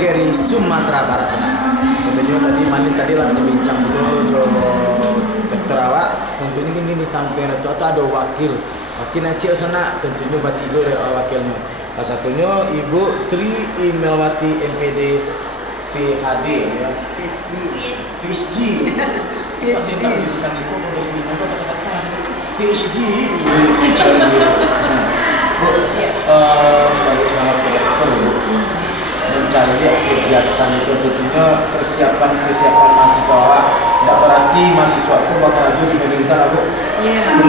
PGRI Sumatera Barat sana. Tentunya tadi Malin tadi lah bincang dulu jo dokter awak. Tentunya ini disampaikan itu ada wakil Aceh sana. Tentunya batigo wakilnya. Salah satunya Ibu Sri Imelwati MPD PhD ya. PhD. PhD. Jurusan itu profesi apa kata-kata. PhD. Bu, sebagai seorang direktur, Bu, mencari kegiatan itu tentunya persiapan mahasiswa. Tidak berarti mahasiswa itu bakal ada di pemerintah, Bu. Iya.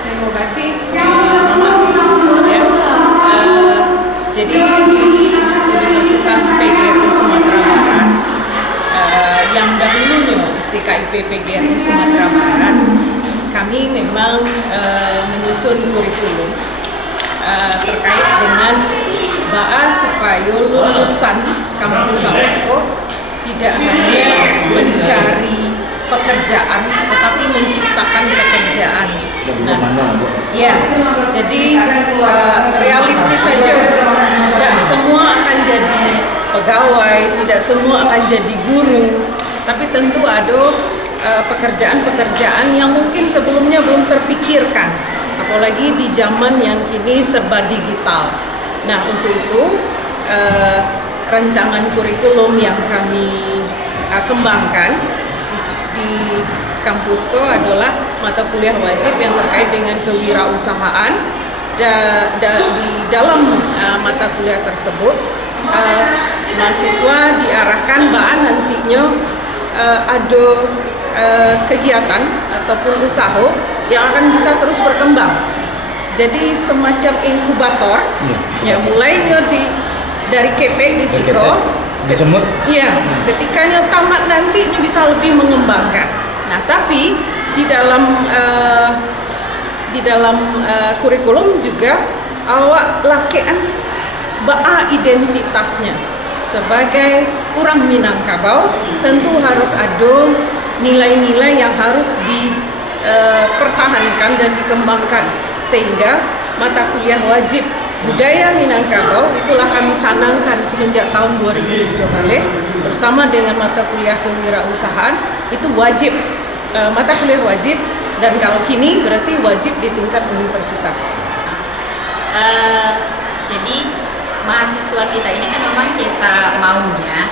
Terima kasih. Jadi di Universitas PGRI Sumatera Barat yang dahulunya STKIP PGRI Sumatera Barat, kami memang menyusun kurikulum terkait dengan supaya lulusan kampus Sawako tidak hanya mencari pekerjaan, tetapi menciptakan pekerjaan. Ya, jadi realistis saja. Tidak semua akan jadi pegawai, tidak semua akan jadi guru, tapi tentu ada pekerjaan-pekerjaan yang mungkin sebelumnya belum terpikirkan, apalagi di zaman yang kini serba digital. Nah, untuk itu rancangan kurikulum yang kami kembangkan di kampusku adalah mata kuliah wajib yang terkait dengan kewirausahaan. Di dalam mata kuliah tersebut, mahasiswa diarahkan bahwa nantinya ada kegiatan ataupun usaha yang akan bisa terus berkembang. Jadi semacam inkubator, mulainya dari KT di Siko, iya, ketikanya tamat nantinya bisa lebih mengembangkan. Nah, tapi di dalam kurikulum juga awak lakean identitasnya sebagai orang Minangkabau. Tentu harus ada nilai-nilai yang harus dipertahankan dan dikembangkan, sehingga mata kuliah wajib budaya Minangkabau itulah kami canangkan semenjak tahun 2007 kali bersama dengan mata kuliah kewirausahaan. Itu wajib, mata kuliah wajib, dan kalau kini berarti wajib di tingkat universitas. Jadi mahasiswa kita ini kan memang kita maunya,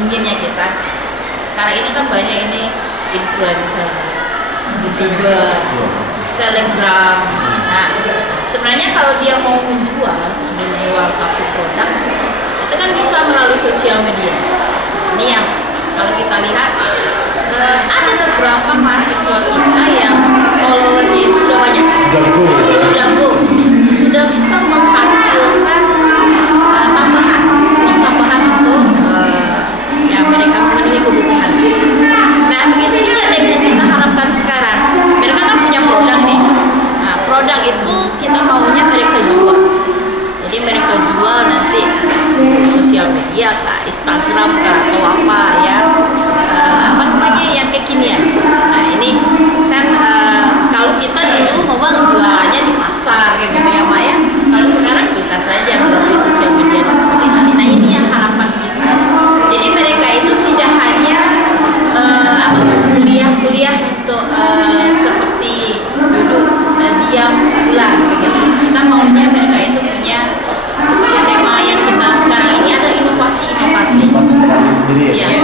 inginnya kita sekarang ini kan banyak ini influencer, YouTuber, selebgram. Nah, sebenarnya kalau dia mau menjual suatu produk, itu kan bisa melalui sosial media. Ini yang kalau kita lihat ada beberapa mahasiswa kita yang followernya itu sudah banyak, sudah bisa menghasilkan tambahan untuk mereka memenuhi kebutuhan. Nah, begitu juga dengan kita harapkan sekarang. Mereka kan punya produk nih. Nah, produk itu kita maunya mereka jual. Jadi mereka jual nanti di sosial media kah, Instagram kah, atau apa ya, apa namanya yang kekinian. Nah, ini kan kalau kita dulu memang jualannya di pasar kayak gitu ya, Mak ya. Kalau sekarang bisa saja melalui sosial media dan sebagainya. Nah, ini yang harapan kita. Jadi mereka itu tidak hanya kuliah untuk seperti duduk diam pulang begitu. Kita maunya mereka itu punya seperti tema yang kita sekarang ini ada inovasi. Ya.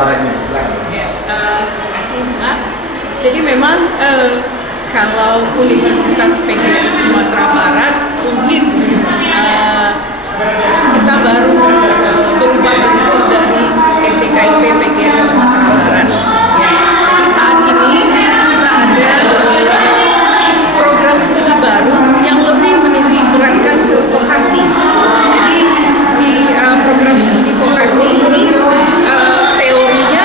Barat ini. Silakan. Ya, terima kasih Mbak. Jadi memang kalau Universitas PGRI Sumatera Barat mungkin kita baru berubah bentuk dari STKIP PGRI Sumatera Barat. Ya, jadi saat ini kita ada program studi baru yang lebih menitik beratkan ke vokasi. Jadi di program studi vokasi ini teorinya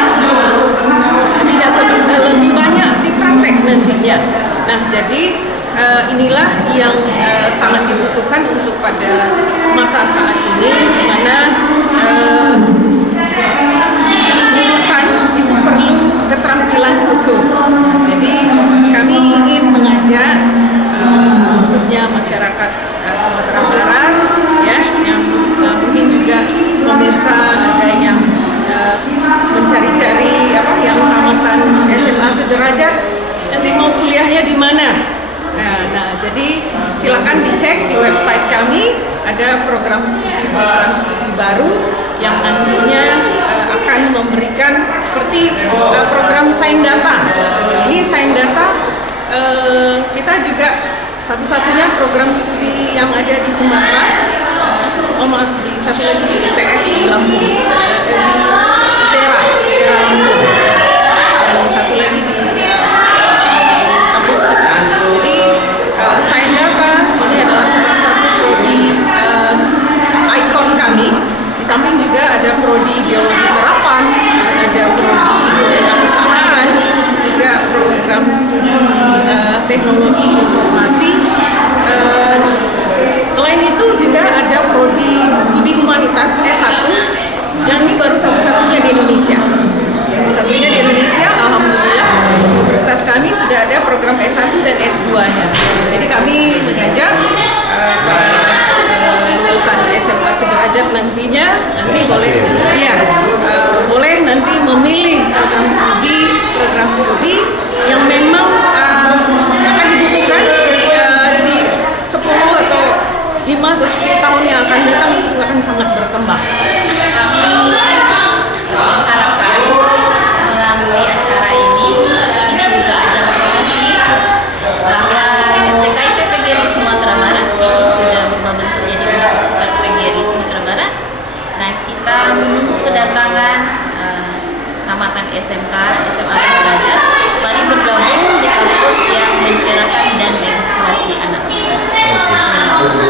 tidak lebih banyak dipraktek nantinya. Nah, jadi inilah yang sangat dibutuhkan untuk pada masa saat ini, di mana lulusan itu perlu keterampilan khusus. Nah, jadi kami ingin mengajak khususnya masyarakat Sumatera Barat, ya, yang mungkin juga pemirsa ada yang mencari-cari yang tamatan SMA sederajat, nanti mau kuliahnya di mana? Nah, jadi silakan dicek di website kami, ada program studi baru yang nantinya akan memberikan seperti program Sains Data. Ini Sains Data kita juga satu-satunya program studi yang ada di Sumatera. Di satu lagi di ITS di Lampung, di ITERA Lampung, dan satu lagi di kampus kita. Jadi Sains Data ini adalah salah satu prodi ikon kami. Di samping juga ada prodi biologi terapan, ada prodi kewirausahaan, juga program studi teknologi informasi. Selain itu juga ada prodi studi humanitas S1 yang ini baru satu-satunya di Indonesia. Satu-satunya di Indonesia, alhamdulillah universitas kami sudah ada program S1 dan S2-nya. Jadi kami mengajak para lulusan SMA sederajat nantinya boleh nanti memilih program studi yang memang akan dibutuhkan di 10 atau 5 atau 10 tahun yang akan datang, itu akan sangat berkembang. Kami mengharapkan melalui acara ini juga ajang promosi bahwa STKIP PGRI Sumatera Barat ini sudah berubah bentuk jadi Universitas PGRI Sumatera Barat. Nah, kita menunggu kedatangan tamatan SMK, SMA sederajat. Mari bergabung di kampus yang mencerahkan dan menginspirasi anak muda.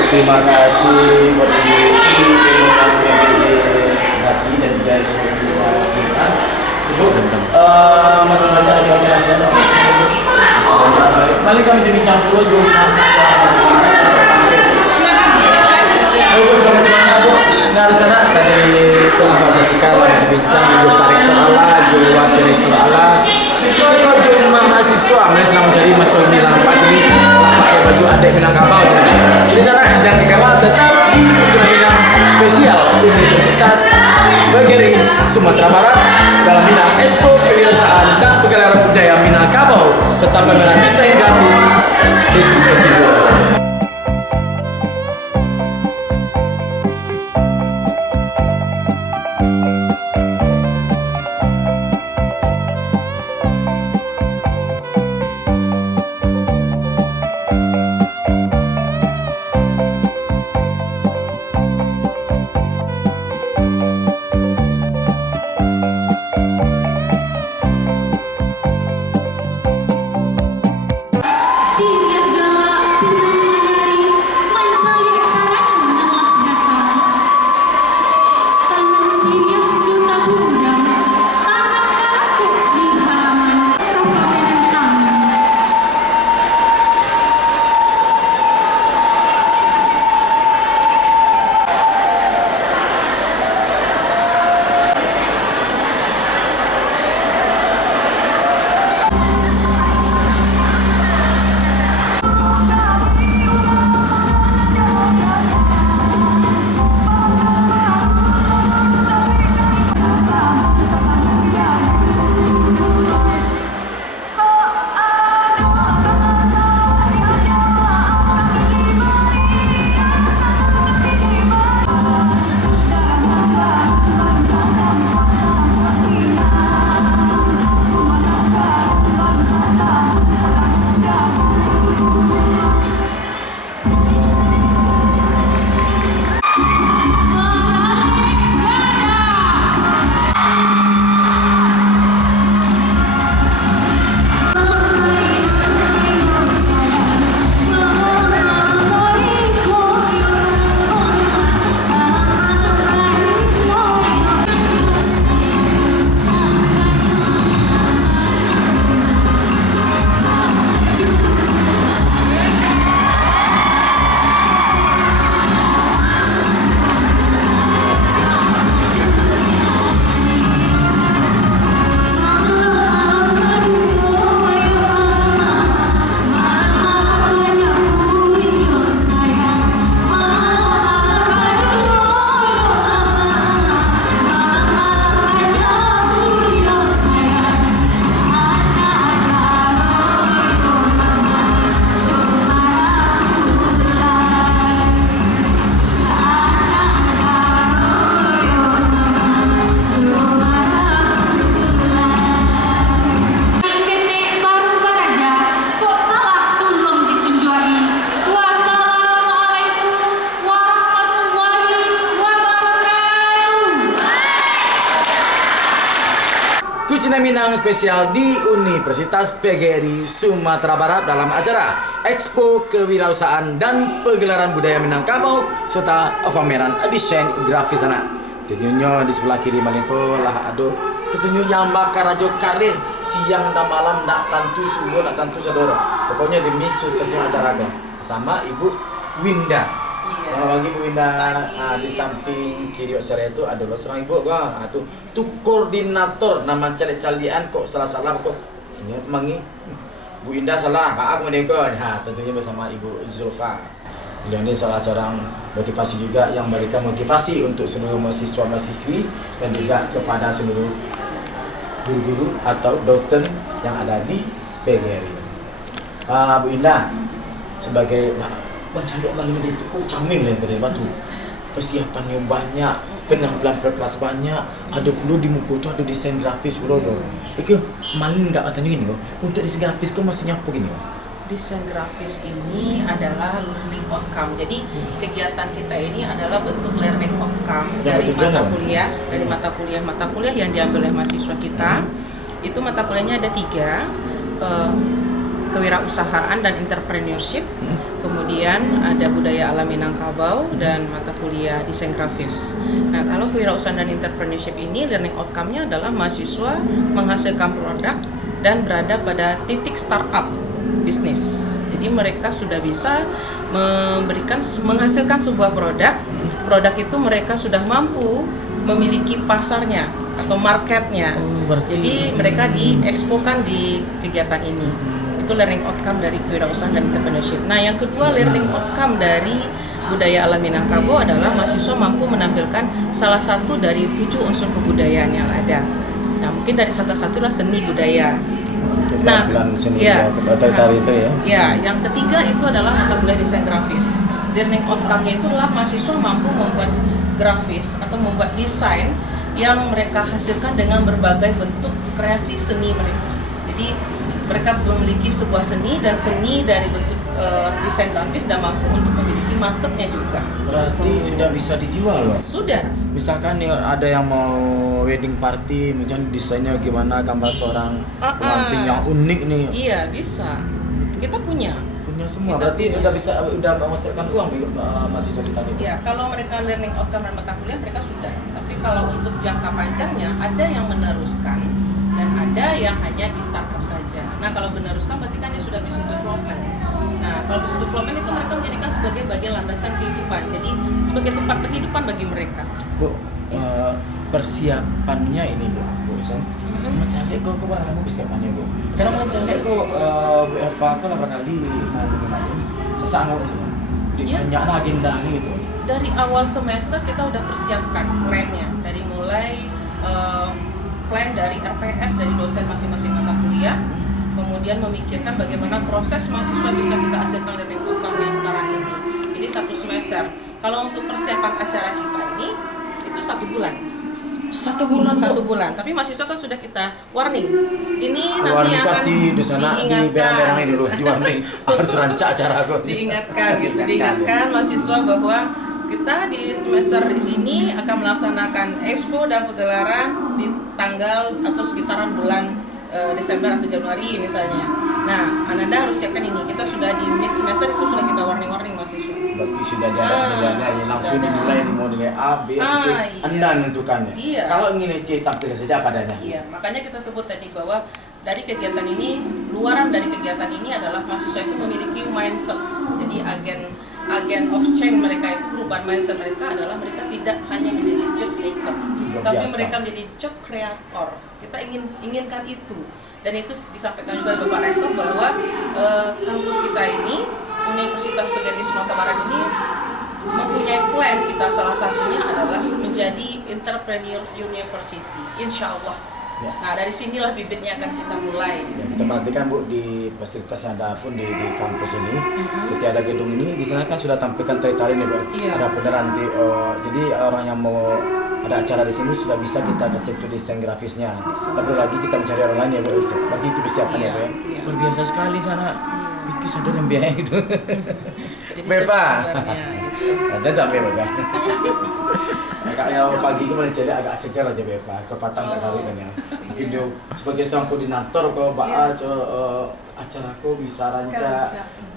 Terima kasih buat Ibu Sri, Bati dan juga Ibu Sista. Ibu, masih banyak lagi yang Mari kami bincang dulu dengan mahasiswa. Terima kasih banyak Bu. Nah, di sana tadi telah Pak saksikan bincang dengan Pak Rektor Allah, juga Wakil Rektor Allah. Kita kalau mahasiswa mereka mencari masuk di lampak ini pakai baju adik Minangkabau. Di sana jangan dikawal, tetap di Kucurah Minang spesial Universitas PGRI Sumatera Barat dalam bidang Expo Kewirausahaan dan Pegelaran Budaya Minangkabau serta pameran desain gratis sesi kedua. Siriah galak pinang Kucina Minang spesial di Universitas PGRI Sumatera Barat dalam acara Expo Kewirausahaan dan Pegelaran Budaya Minangkabau serta pameran desain grafis anak. Tentunya di sebelah kiri malingko lah ada tentunya yang bakar rajo karir siang dan malam nak tantu subuh nak tantu sadoro. Pokoknya demi suksesnya acara kau sama Ibu Winda. Selamat pagi Bu Winda. Di samping kiri saya itu adalah seorang ibu gua. Tu koordinator nama calik-calian kok salah-salah kok. Ini mangi Bu Winda salah, Pak aku mendeko. Ya, tentunya bersama Ibu Zulfa. Beliau ini salah seorang motivasi juga yang memberikan motivasi untuk seluruh mahasiswa-mahasiswi dan juga kepada seluruh guru-guru atau dosen yang ada di PGRI. Bu Winda sebagai mencari orang ini itu kok camil ya dari batu. Persiapannya banyak, penampilan berkelas banyak, ada perlu di muka tu ada desain grafis perlu tu. Itu maling enggak katanya ini loh. Untuk desain grafis kau masih nyapu gini loh. Desain grafis ini adalah learning outcome. Jadi kegiatan kita ini adalah bentuk learning outcome dari mata kuliah yang diambil oleh mahasiswa kita. Itu mata kuliahnya ada 3. Kewirausahaan dan entrepreneurship, kemudian ada budaya alam Minangkabau dan mata kuliah desain grafis. Nah, kalau kewirausahaan dan entrepreneurship ini learning outcome-nya adalah mahasiswa menghasilkan produk dan berada pada titik startup bisnis. Jadi mereka sudah bisa menghasilkan sebuah produk. Produk itu mereka sudah mampu memiliki pasarnya atau marketnya. Jadi mereka diekspokan di kegiatan ini. Itu learning outcome dari kewirausahaan dan entrepreneurship. Nah, yang kedua learning outcome dari budaya alam Minangkabau adalah mahasiswa mampu menampilkan salah satu dari 7 unsur kebudayaan yang ada. Nah, mungkin dari satu-satu lah seni budaya. Nah, yang ketiga itu adalah mata kuliah desain grafis. Learning outcome-nya itu adalah mahasiswa mampu membuat grafis atau membuat desain yang mereka hasilkan dengan berbagai bentuk kreasi seni mereka. Jadi mereka memiliki sebuah seni dan seni dari bentuk desain grafis dan mampu untuk memiliki marketnya juga. Berarti sudah bisa dijual loh? Sudah. Misalkan nih ada yang mau wedding party, macam desainnya gimana, gambar seorang pengantin yang unik nih. Iya, bisa. Kita punya semua. Kita berarti punya. udah menghasilkan uang mahasiswa kita nih. Iya, kalau mereka learning outcome dan mata kuliah mereka sudah. Tapi kalau untuk jangka panjangnya ada yang meneruskan dan ada yang hanya di startup saja. Nah, kalau meneruskan berarti kan dia sudah business development. Nah, kalau business development itu mereka menjadikan sebagai bagian landasan kehidupan. Jadi sebagai tempat kehidupan bagi mereka. Bu, persiapannya ini Bu Isan. Mencalek kok berapa persiapannya Bu? Karena mencalek kok Bu Eva kok berapa kali mau bagaimana? Sesaat sih. Banyak agendanya gitu. Dari awal semester kita udah persiapkan plan-nya. Dari mulai plan dari RPS dari dosen masing-masing mata kuliah, kemudian memikirkan bagaimana proses mahasiswa bisa kita hasilkan learning outcome yang sekarang ini. Ini 1 semester. Kalau untuk persiapan acara kita ini itu 1 bulan. 1 bulan. 1 bulan. Tapi mahasiswa kan sudah kita warning. Ini nanti warning akan di sana di berang-berangnya dulu di warning harus rancak acara aku. Diingatkan gitu. Diingatkan mahasiswa bahwa kita di semester ini akan melaksanakan expo dan pegelaran di tanggal atau sekitaran bulan Desember atau Januari misalnya. Nah, Ananda harus siapkan ini. Kita sudah di mid semester itu sudah kita warning mahasiswa. Berarti sudah ada nilainya langsung dimulai mau nilai A, B, C. Anda menentukannya. Iya. Kalau ingin C tampilkan saja apa adanya. Iya, makanya kita sebut tadi bahwa dari kegiatan ini, luaran dari kegiatan ini adalah mahasiswa itu memiliki mindset. Jadi agen of change mereka itu, perubahan mindset mereka adalah mereka tidak hanya menjadi job seeker, tapi mereka menjadi job creator. Kita inginkan itu, dan itu disampaikan juga oleh Bapak Rektor bahwa kampus kita ini, Universitas PGRI Sumatera Barat ini mempunyai plan. Kita salah satunya adalah menjadi entrepreneur university, insya Allah. Ya. Nah, dari sinilah bibitnya akan kita mulai. Ya, kita perhatikan Bu di fasilitas yang ada pun di kampus ini. Seperti ada gedung ini, di sana kan sudah tampilkan tari-tari nih Bu. Iya. Ada benar nanti. Jadi orang yang mau ada acara di sini sudah bisa kita kasih itu desain grafisnya. Tapi lagi kita mencari orang lain ya Bu. Seperti itu persiapannya Bu ya. Iya. Luar biasa sekali sana. Bikin saudara yang biaya gitu. Jadi Beva. sebenarnya, gitu. Nanti sampai Beva. Kayak pagi kemarin jadi agak segar aja Bepa, kepatang tak kali kan ya. Mungkin dia sebagai seorang koordinator kau acara kau bisa rancang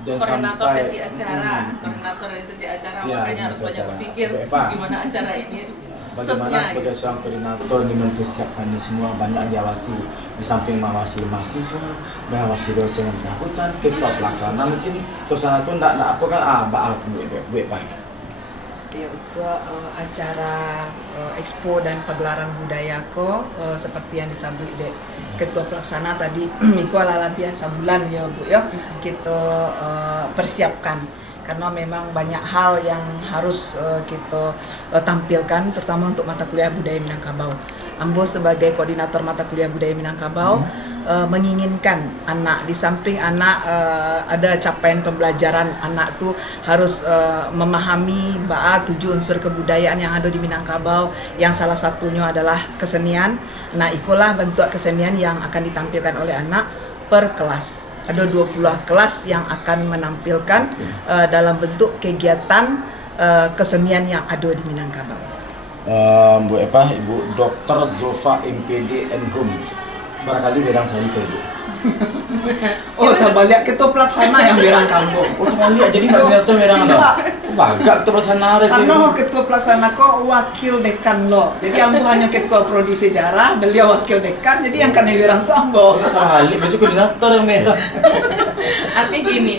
dan koordinator sampai sesi acara, koordinator dari sesi acara, Ya, makanya harus banyak acara. berpikir Bepa. gimana acara ini. bagaimana setnya, sebagai gitu. seorang koordinator ini mempersiapkan ini semua, banyak diawasi di samping mengawasi mahasiswa, mengawasi dosen yang bersangkutan, ketua pelaksana mungkin tersana pun tidak apa kan buat pagi. Ya, itu acara expo dan pagelaran budaya ko seperti yang disambut de ketua pelaksana tadi itu ala biasa bulan ya Bu ya kita persiapkan karena memang banyak hal yang harus kita tampilkan terutama untuk mata kuliah budaya Minangkabau. Ambo sebagai koordinator mata kuliah budaya Minangkabau menginginkan anak di samping anak ada capaian pembelajaran, anak tuh harus memahami 7 unsur kebudayaan yang ada di Minangkabau, yang salah satunya adalah kesenian. Nah, ikulah bentuk kesenian yang akan ditampilkan oleh anak per kelas. Ada 20 kelas yang akan menampilkan dalam bentuk kegiatan kesenian yang ada di Minangkabau. Bu Ibu Dr. Zofa MPD and Hum. Barangkali berang saya ke Ibu. Oh, tak balik ketua pelaksana yang berang kamu. Oh, terbalik jadi nggak ternyata berang ada. Bagak ketua pelaksana Karena ketua pelaksana kok wakil dekan lo. Jadi ambo hanya ketua prodi sejarah, beliau wakil dekan. Jadi yang kena berang tuh ambo. terbalik, besok koordinator yang berang. Artinya gini,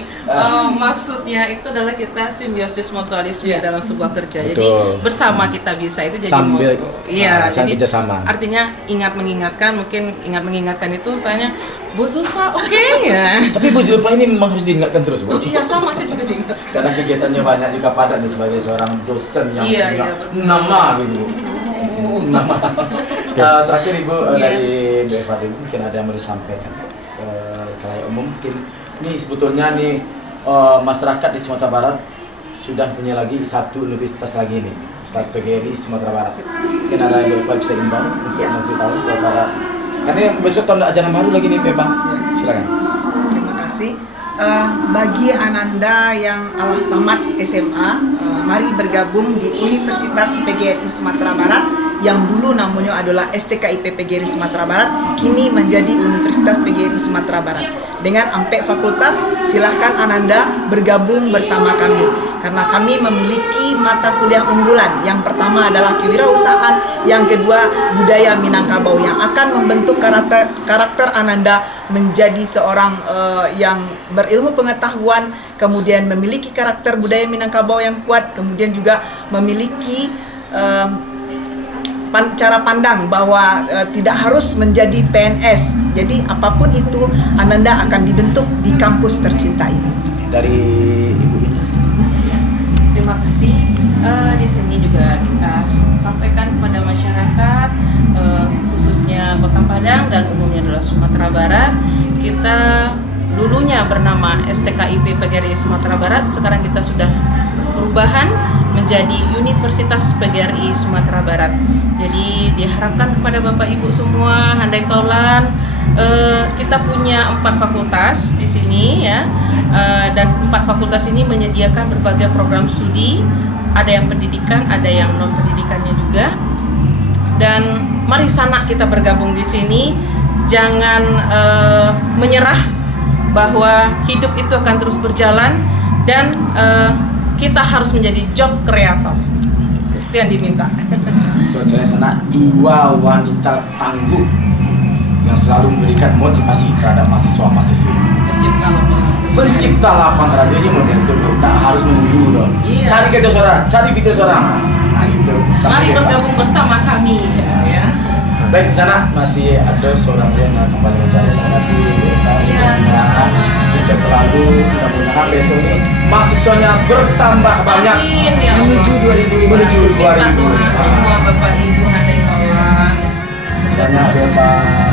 maksudnya itu adalah kita simbiosis mutualisme dalam sebuah kerja. Jadi Betul. bersama kita bisa itu jadi Sambil moto. Iya, sambil jadi kerjasama. artinya ingat mengingatkan itu misalnya Bu Zulfa oke ya. Tapi Bu Zulfa ini memang harus diingatkan terus, Bu. Iya sama saya juga diingat. Karena kegiatannya banyak juga padat nih sebagai seorang dosen yang Iya, punya iya, betul. nama gitu. Nama. Terakhir Ibu Iya. dari BFAD mungkin ada yang mau disampaikan ke khalayak umum. Mungkin ini sebetulnya nih masyarakat di Sumatera Barat sudah punya lagi satu universitas lagi nih, Universitas PGRI Sumatera Barat. Mungkin ada yang Bapak bisa imbau untuk ngasih tahu kepada karena besok tahun ajaran baru lagi nih Bapak. Silakan. Terima kasih. Bagi Ananda yang telah tamat SMA, mari bergabung di Universitas PGRI Sumatera Barat yang dulu namanya adalah STKIP PGRI Sumatera Barat, kini menjadi Universitas PGRI Sumatera Barat. Dengan ampek fakultas, silahkan Ananda bergabung bersama kami karena kami memiliki mata kuliah unggulan. Yang pertama adalah kewirausahaan, yang kedua budaya Minangkabau yang akan membentuk karakter Ananda menjadi seorang yang berilmu pengetahuan, kemudian memiliki karakter budaya Minangkabau yang kuat, kemudian juga memiliki cara pandang bahwa tidak harus menjadi PNS. Jadi apapun itu Ananda akan dibentuk di kampus tercinta ini. Dari Ibu Ines. Terima kasih. Di sini juga kita sampaikan kepada masyarakat, khususnya Kota Padang dan umumnya adalah Sumatera Barat. Kita dulunya bernama STKIP PGRI Sumatera Barat, sekarang kita sudah perubahan menjadi Universitas PGRI Sumatera Barat. Jadi diharapkan kepada Bapak Ibu semua handai tolan, kita punya 4 fakultas di sini ya, dan 4 fakultas ini menyediakan berbagai program studi, ada yang pendidikan, ada yang non pendidikannya juga. Dan mari sanak kita bergabung di sini, jangan menyerah bahwa hidup itu akan terus berjalan dan kita harus menjadi job creator. Itu yang diminta. Terus saya sana 2 wanita tangguh yang selalu memberikan motivasi terhadap mahasiswa-mahasiswi. Pencipta lapangan kerja mau itu tidak harus menunggu dong. Iya. Cari kerja seorang, cari bikin seorang. Nah itu. Mari bergabung bersama kami ya. Baik, di sana masih ada seorang yang kembali bicara. Terima kasih. Iya, sama-sama. Sukses selalu. Mudah-mudahan besok ini mahasiswanya bertambah banyak. Amin ya Allah. Menuju 2015. Menuju Kita 2015. doa semua Bapak Ibu handai tolan. Banyak bebas.